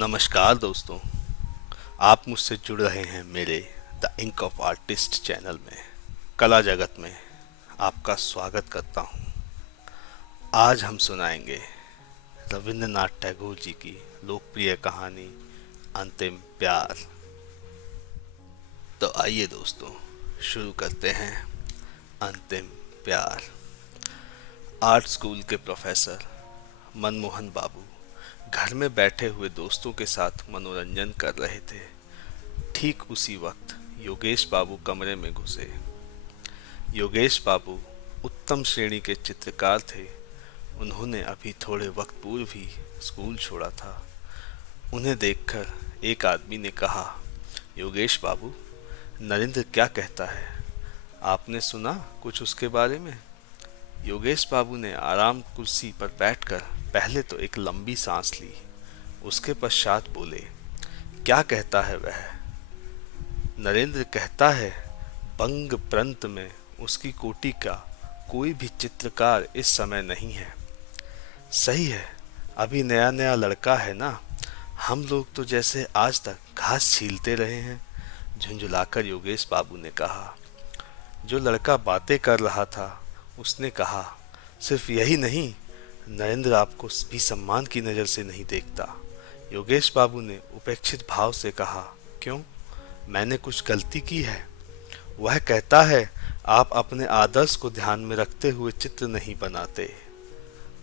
नमस्कार दोस्तों, आप मुझसे जुड़ रहे हैं मेरे the ink of artist channel में। कला जगत में आपका स्वागत करता हूं। आज हम सुनाएंगे रविंद्रनाथ टैगोर जी की लोकप्रिय कहानी अंतिम प्यार। तो आइए दोस्तों, शुरू करते हैं। अंतिम प्यार। आर्ट स्कूल के प्रोफेसर मनमोहन बाबू घर में बैठे हुए दोस्तों के साथ मनोरंजन कर रहे थे। ठीक उसी वक्त योगेश बाबू कमरे में घुसे। योगेश बाबू उत्तम श्रेणी के चित्रकार थे। उन्होंने अभी थोड़े वक्त पूर्व ही स्कूल छोड़ा था। उन्हें देखकर एक आदमी ने कहा, योगेश बाबू, नरेंद्र क्या कहता है? आपने सुना कुछ उसके बारे में? योगेश बाबू ने आराम कुर्सी पर बैठकर पहले तो एक लंबी सांस ली। उसके पश्चात बोले, क्या कहता है वह? नरेंद्र कहता है बंग प्रांत में उसकी कोटि का कोई भी चित्रकार इस समय नहीं है। सही है, अभी नया नया लड़का है ना। हम लोग तो जैसे आज तक घास छीलते रहे हैं। झुंझुलाकर योगेश बाबू ने कहा। जो लड़का बातें कर रहा था उसने कहा, सिर्फ यही नहीं, नरेंद्र आपको भी सम्मान की नज़र से नहीं देखता। योगेश बाबू ने उपेक्षित भाव से कहा, क्यों, मैंने कुछ गलती की है? वह कहता है आप अपने आदर्श को ध्यान में रखते हुए चित्र नहीं बनाते।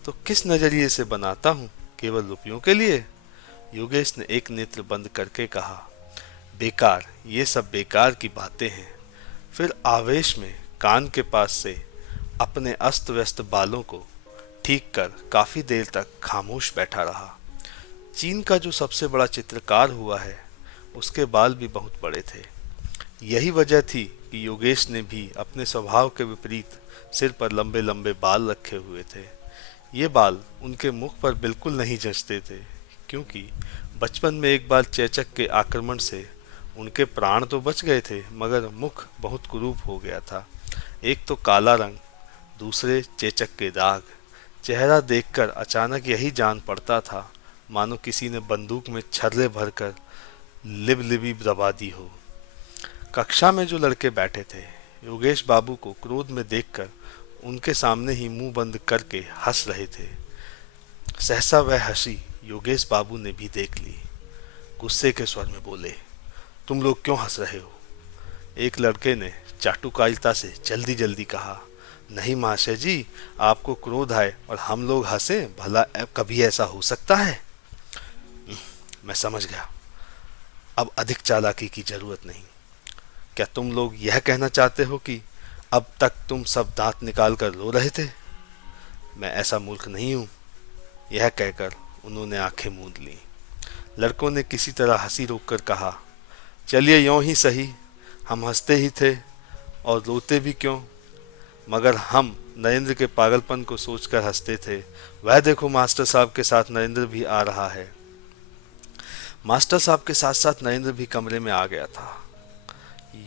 तो किस नज़रिए से बनाता हूँ? केवल रुपयों के लिए? योगेश ने एक नेत्र बंद करके कहा, बेकार, ये सब बेकार की बातें हैं। फिर आवेश में कान के पास से अपने अस्त व्यस्त बालों को ठीक कर काफी देर तक खामोश बैठा रहा। चीन का जो सबसे बड़ा चित्रकार हुआ है, उसके बाल भी बहुत बड़े थे। यही वजह थी कि योगेश ने भी अपने स्वभाव के विपरीत सिर पर लंबे लंबे बाल रखे हुए थे। ये बाल उनके मुख पर बिल्कुल नहीं जचते थे, क्योंकि बचपन में एक बार चेचक के आक्रमण से उनके प्राण तो बच गए थे, मगर मुख बहुत कुरूप हो गया था। एक तो काला रंग, दूसरे चेचक के दाग। चेहरा देखकर अचानक यही जान पड़ता था मानो किसी ने बंदूक में छर्रे भरकर लिबलिबी दबा दी हो। कक्षा में जो लड़के बैठे थे, योगेश बाबू को क्रोध में देखकर उनके सामने ही मुंह बंद करके हंस रहे थे। सहसा वह हंसी योगेश बाबू ने भी देख ली। गुस्से के स्वर में बोले, तुम लोग क्यों हंस रहे हो? एक लड़के ने चाटुकारिता से जल्दी जल्दी कहा, नहीं महाशय जी, आपको क्रोध आए और हम लोग हंसे, भला कभी ऐसा हो सकता है? मैं समझ गया, अब अधिक चालाकी की जरूरत नहीं। क्या तुम लोग यह कहना चाहते हो कि अब तक तुम सब दांत निकाल कर रो रहे थे? मैं ऐसा मूर्ख नहीं हूं। यह कहकर उन्होंने आंखें मूंद ली। लड़कों ने किसी तरह हंसी रोककर कहा, चलिए यों ही सही, हम हंसते ही थे और रोते भी क्यों, मगर हम नरेंद्र के पागलपन को सोचकर हंसते थे। वह देखो, मास्टर साहब के साथ नरेंद्र भी आ रहा है। मास्टर साहब के साथ साथ नरेंद्र भी कमरे में आ गया था।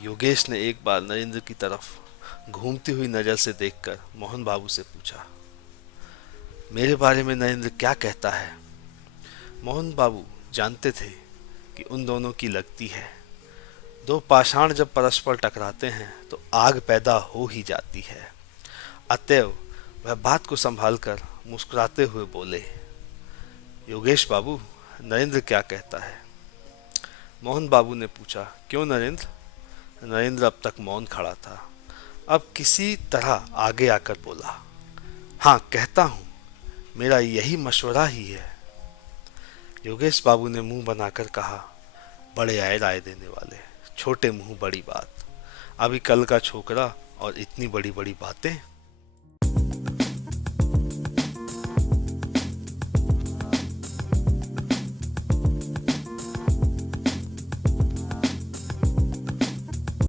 योगेश ने एक बार नरेंद्र की तरफ घूमती हुई नजर से देखकर मोहन बाबू से पूछा, मेरे बारे में नरेंद्र क्या कहता है? मोहन बाबू जानते थे कि उन दोनों की लगती है। दो पाषाण जब परस्पर टकराते हैं तो आग पैदा हो ही जाती है। अतएव वह बात को संभालकर मुस्कुराते हुए बोले, योगेश बाबू, नरेंद्र क्या कहता है? मोहन बाबू ने पूछा, क्यों नरेंद्र? नरेंद्र अब तक मौन खड़ा था। अब किसी तरह आगे आकर बोला, हाँ कहता हूँ, मेरा यही मशवरा ही है। योगेश बाबू ने मुंह बनाकर कहा, बड़े आए राय देने वाले, छोटे मुंह बड़ी बात। अभी कल का छोकरा और इतनी बड़ी बड़ी बातें।